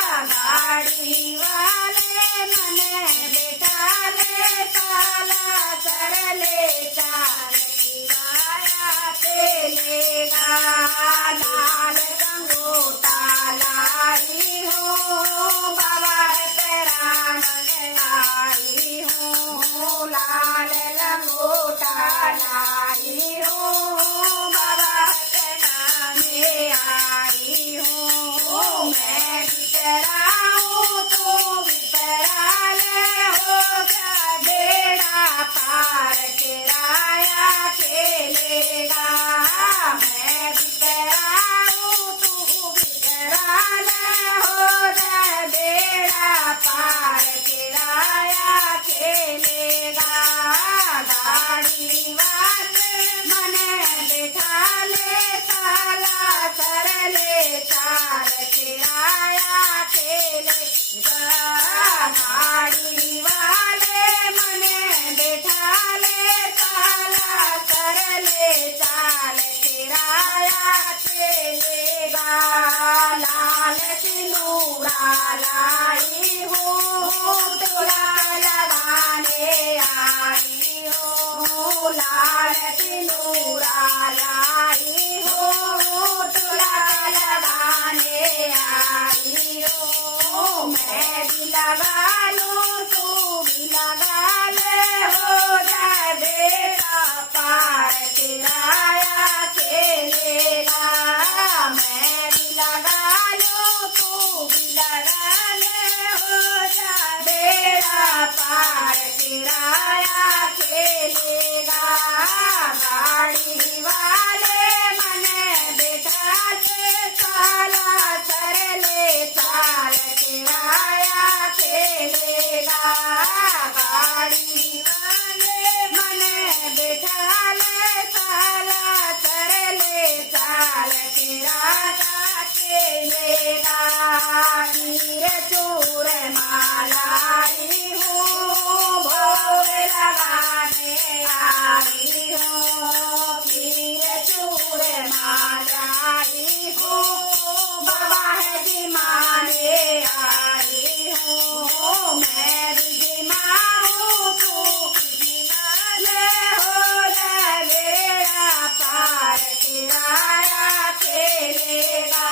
गाड़ी वाले मने बैठा ले काला कर ले चाल किराया चलेगा लाल गंगोटा लाई हूँ बाबा तेरा मन आई हूँ लाल लंगोटा लाई हूँ बाबा तेरा में आई हूँ मैं भी तेरा हूँ तू भी तेरा ले हो जा बेड़ा पार किराया खेलेगा मैं भी तेरा हूँ तू भी तेरा ले हो जा बेड़ा पार किराया खेलेगा गाड़ी वाले मने बैठा ले काला कर ले चाल किराया खेलेगा गाड़ी वाले मने बैठा ले काला कर ले चाल किराया खेलेगा लाल सिंदूरा लाई हूँ तुला लगाने आई हूँ लाल सिंदूरा लाई हूँ तुला लगाने आई हूँ मैं भी लगा लूँ तू भी लगा ले हो जाए बेड़ा पार किराया खेलेगा मैं भी लगा लूँ तू भी लगा ले हो जाए बेड़ा पार किराया खेलेगा गाड़ी वाले मने बैठा ले काला कर ले चाल किराया खेलेगा गाड़ी वाले मने बैठा ले काला कर ले चाल किराया खेलेगा हीरे चूर मालाई हूँ भोग लगाने आई हूँ हीरे चूर मालाई हूँ बाबा है जी माने आई हूँ मैं भी जी माँ हूँ तू भी माने हो जाए बेड़ा पार किराया खेलेगा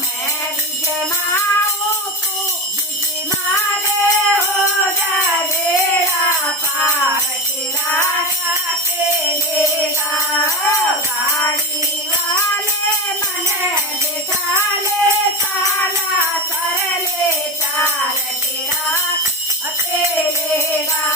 मैं भी जमा हूँ तू भी माने हो जाए बेड़ा पार किराया खेलेगा गाड़ी वाले मने बैठा ले काला कर ले चाल किराया खेलेगा